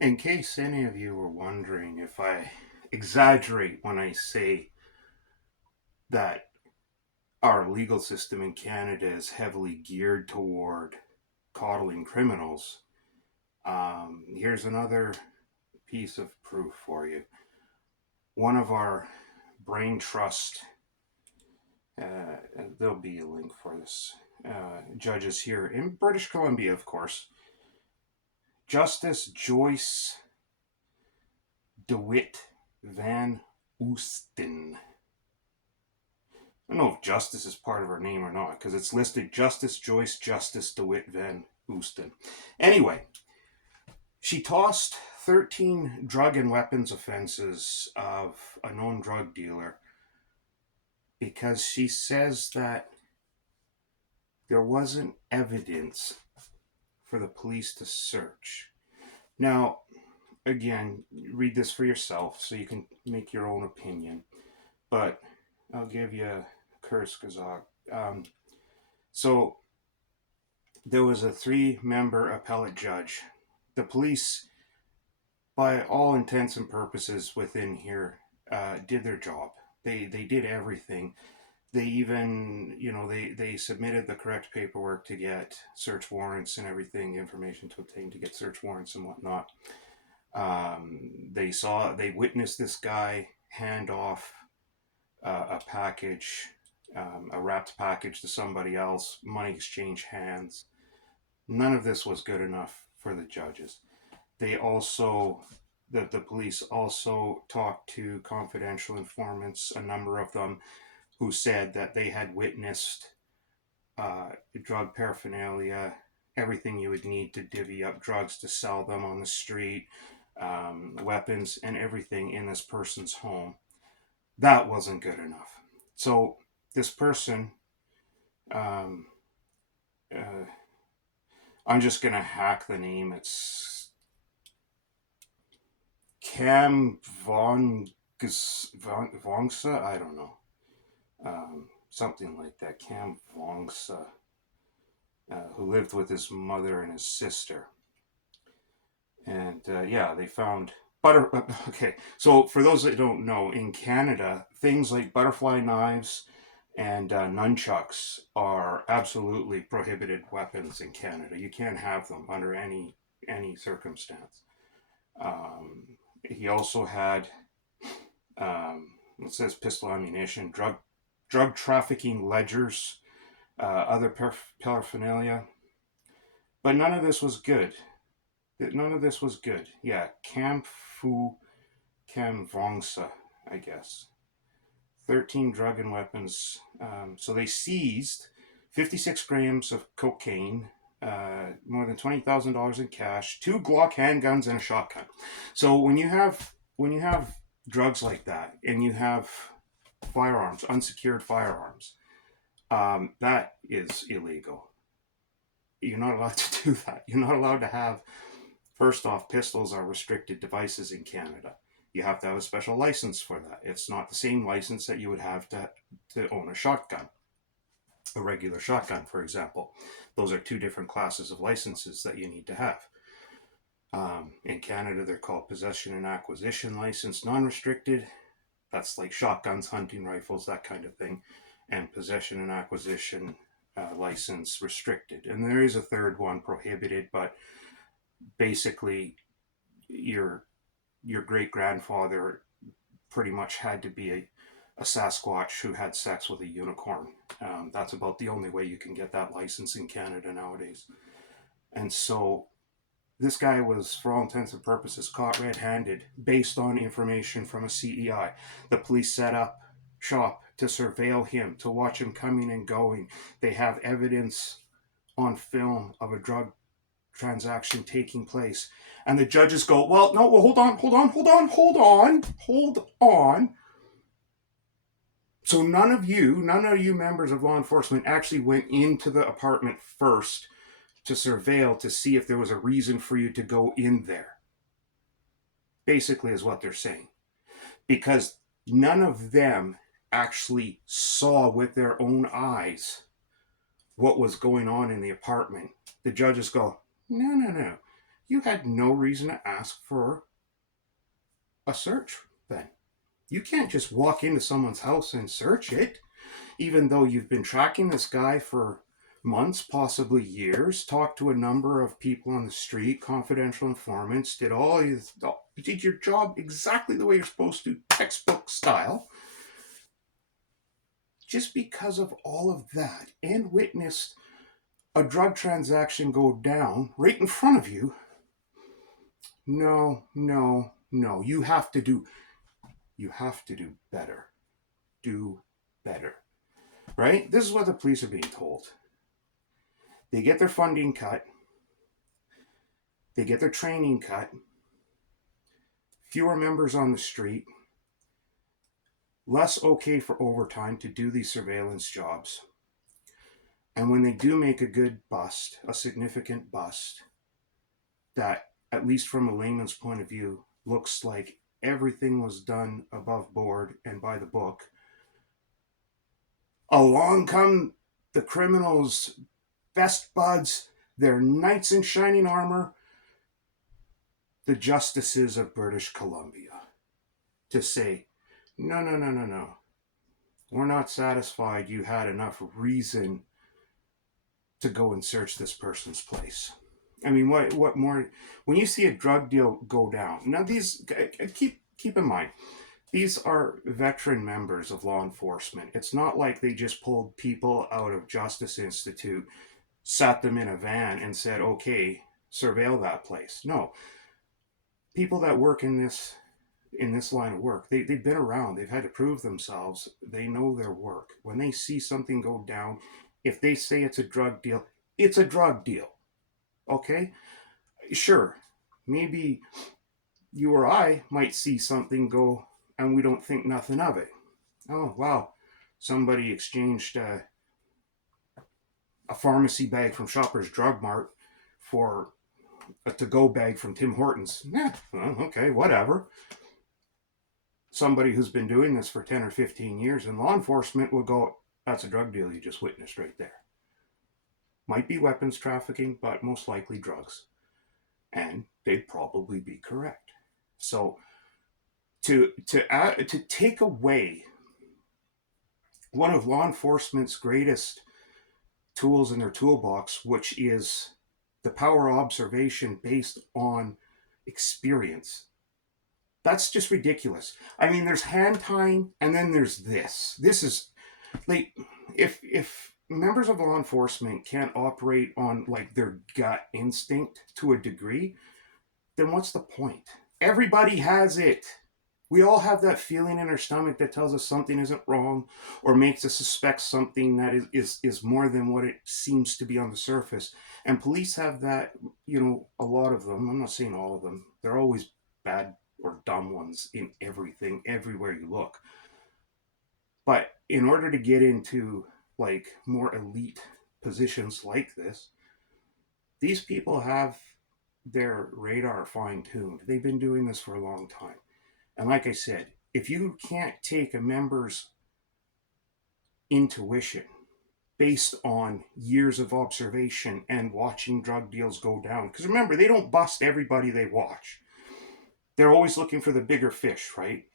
In case any of you were wondering if I exaggerate when I say that our legal system in Canada is heavily geared toward coddling criminals, here's another piece of proof for you. One of our brain trust, there'll be a link for this, judges here in British Columbia, of course, Justice Joyce DeWitt Van Oosten. I don't know if Justice is part of her name or not because it's listed Justice Joyce Justice DeWitt Van Oosten. Anyway, she tossed 13 drug and weapons offenses of a known drug dealer because she says that there wasn't evidence for the police to search. Now, again, read this for yourself so you can make your own opinion, but I'll give you Kurskazak. So there was a 3-member appellate judge. The police, by all intents and purposes within here, did their job. They did everything. They even, they submitted the correct paperwork to get search warrants and everything, information to obtain to get search warrants and whatnot. They witnessed this guy hand off a package, a wrapped package to somebody else, money exchange hands. None of this was good enough for the judges. They also, the police also talked to confidential informants, a number of them, who said that they had witnessed drug paraphernalia, everything you would need to divvy up drugs to sell them on the street, weapons, and everything in this person's home. That wasn't good enough. So this person, um, uh, I'm just gonna hack the name. It's Cam Vongsa. I don't know, something like that. Cam Vongsa, who lived with his mother and his sister, and yeah, they found butter. Okay, so for those that don't know, in Canada, things like butterfly knives and nunchucks are absolutely prohibited weapons in Canada. You can't have them under any circumstance. He also had, it says pistol ammunition, drug trafficking ledgers, other paraphernalia, but none of this was good. None of this was good. Yeah, Cam Vongsa, I guess. 13 drug and weapons. So they seized 56 grams of cocaine, more than $20,000 in cash, 2 Glock handguns, and a shotgun. So when you have drugs like that, and you have firearms, unsecured firearms, that is illegal. You're not allowed to do that. You're not allowed to have. First off, pistols are restricted devices in Canada. You have to have a special license for that. It's not the same license that you would have to own a shotgun, a regular shotgun, for example. Those are two different classes of licenses that you need to have. In Canada, they're called possession and acquisition license, non-restricted. That's like shotguns, hunting rifles, that kind of thing. And possession and acquisition license restricted. And there is a third one, prohibited, but basically your your great grandfather pretty much had to be a Sasquatch who had sex with a unicorn. That's about the only way you can get that license in Canada nowadays. And so this guy was, for all intents and purposes, caught red handed based on information from a CEI. The police set up shop to surveil him, to watch him coming and going. They have evidence on film of a drug transaction taking place. And the judges go, well, no, well, hold on. So none of you members of law enforcement actually went into the apartment first to surveil to see if there was a reason for you to go in there. Basically, is what they're saying. Because none of them actually saw with their own eyes what was going on in the apartment. The judges go, no, no, no. you had no reason to ask for a search then. You can't just walk into someone's house and search it, even though you've been tracking this guy for months, possibly years, talked to a number of people on the street, confidential informants, you did your job exactly the way you're supposed to, textbook style. Just because of all of that, and witnessed a drug transaction go down right in front of you. No, no, no. You have to do better. Do better. Right? This is what the police are being told. They get their funding cut. They get their training cut. Fewer members on the street. Less okay for overtime to do these surveillance jobs. And when they do make a good bust, a significant bust, that, at least from a layman's point of view, looks like everything was done above board and by the book, along come the criminals' best buds, their knights in shining armor, the justices of British Columbia, to say, no, no, no, no, no. We're not satisfied you had enough reason to go and search this person's place. I mean, what more? When you see a drug deal go down, now these, keep in mind, these are veteran members of law enforcement. It's not like they just pulled people out of Justice Institute, sat them in a van, and said, "Okay, surveil that place." No, people that work in this line of work, they've been around. They've had to prove themselves. They know their work. When they see something go down, if they say it's a drug deal, it's a drug deal. Okay? Sure, maybe you or I might see something go and we don't think nothing of it. Oh, wow. Somebody exchanged a pharmacy bag from Shoppers Drug Mart for a to-go bag from Tim Hortons. Yeah, well, okay, whatever. Somebody who's been doing this for 10 or 15 years in law enforcement will go, that's a drug deal you just witnessed right there. Might be weapons trafficking, but most likely drugs. And they'd probably be correct. So to take away one of law enforcement's greatest tools in their toolbox, which is the power of observation based on experience, that's just ridiculous. I mean, there's hand tying, and then there's this. This is like, if members of law enforcement can't operate on like their gut instinct to a degree, then what's the point? Everybody has it. We all have that feeling in our stomach that tells us something isn't wrong, or makes us suspect something that is more than what it seems to be on the surface. And police have that, a lot of them. I'm not saying all of them. There are always bad or dumb ones in everything, everywhere you look. But in order to get into like more elite positions like this, these people have their radar fine-tuned. They've been doing this for a long time. And like I said, if you can't take a member's intuition based on years of observation and watching drug deals go down, because remember, they don't bust everybody they watch. They're always looking for the bigger fish, right?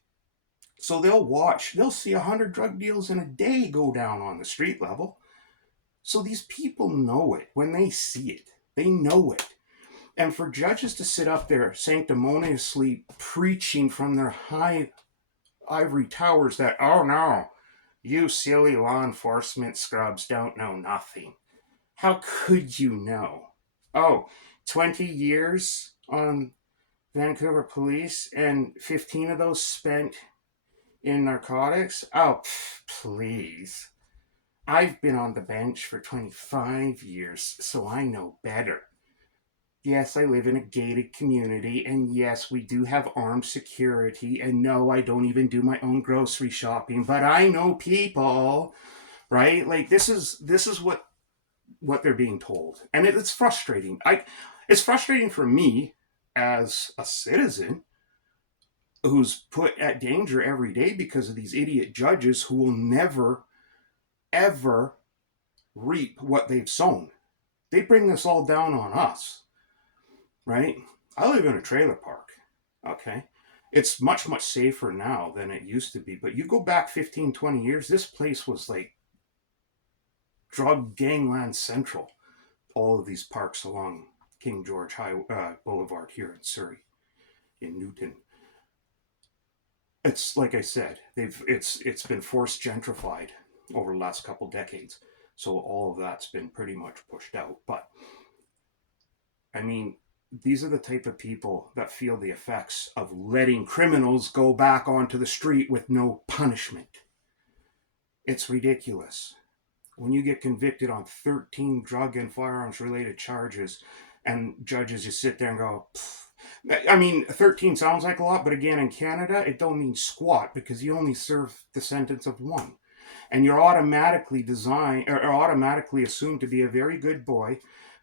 So they'll see 100 drug deals in a day go down on the street level. So these people know it. When they see it, they know it. And for judges to sit up there sanctimoniously preaching from their high ivory towers that, oh no, you silly law enforcement scrubs don't know nothing. How could you know? Oh, 20 years on Vancouver police and 15 of those spent in narcotics? Oh, please. I've been on the bench for 25 years, so I know better. Yes, I live in a gated community, and yes, we do have armed security, and no, I don't even do my own grocery shopping, but I know people, right? Like, this is what they're being told, and it's frustrating. It's frustrating for me as a citizen who's put at danger every day because of these idiot judges who will never, ever reap what they've sown. They bring this all down on us. right? I live in a trailer park, okay? It's much, much safer now than it used to be. But you go back 15, 20 years, this place was like drug gangland central. All of these parks along King George Boulevard here in Surrey, in Newton. It's like I said, it's been forced gentrified over the last couple decades. So all of that's been pretty much pushed out. But I mean, these are the type of people that feel the effects of letting criminals go back onto the street with no punishment. It's ridiculous. When you get convicted on 13 drug and firearms related charges, and judges just sit there and go, pfft. I mean, 13 sounds like a lot, but again, in Canada, it don't mean squat because you only serve the sentence of one. And you're automatically designed or automatically assumed to be a very good boy,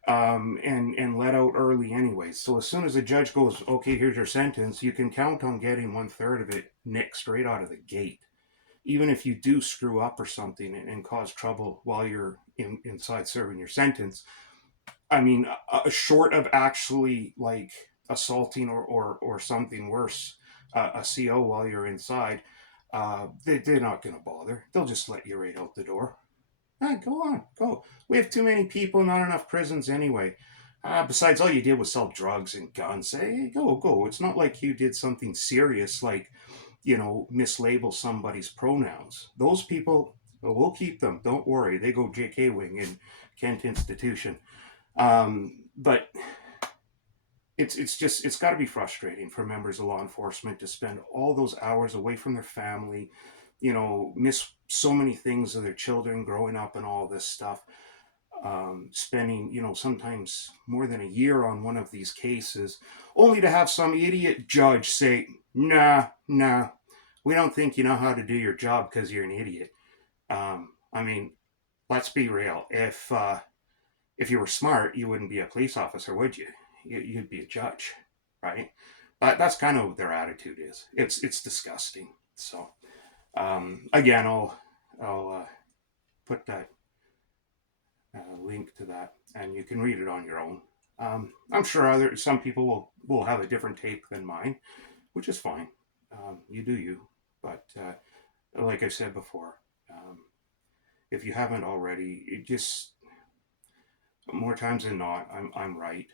and let out early anyways. So as soon as the judge goes, okay, here's your sentence, you can count on getting 1/3 of it nicked straight out of the gate. Even if you do screw up or something and cause trouble while you're inside serving your sentence, I mean, short of actually like assaulting or something worse, a CO while you're inside, they're not going to bother. They'll just let you right out the door. Go on, go. We have too many people, not enough prisons anyway. Besides, all you did was sell drugs and guns. Hey, go, go. It's not like you did something serious like, mislabel somebody's pronouns. Those people, well, we'll keep them. Don't worry. They go JK Wing in Kent Institution. But it's got to be frustrating for members of law enforcement to spend all those hours away from their family, miss so many things of their children growing up and all this stuff. Spending, sometimes more than a year on one of these cases, only to have some idiot judge say, nah, nah, we don't think you know how to do your job because you're an idiot. I mean, let's be real. If you were smart, you wouldn't be a police officer, would you? You'd be a judge, right? That's kind of what their attitude is. It's disgusting. So again, I'll put that link to that, and you can read it on your own. I'm sure some people will have a different take than mine, which is fine. You do you, but like I said before, if you haven't already, it just more times than not, I'm right.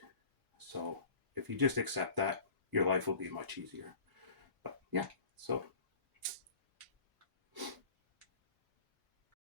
So if you just accept that, your life will be much easier. But yeah, so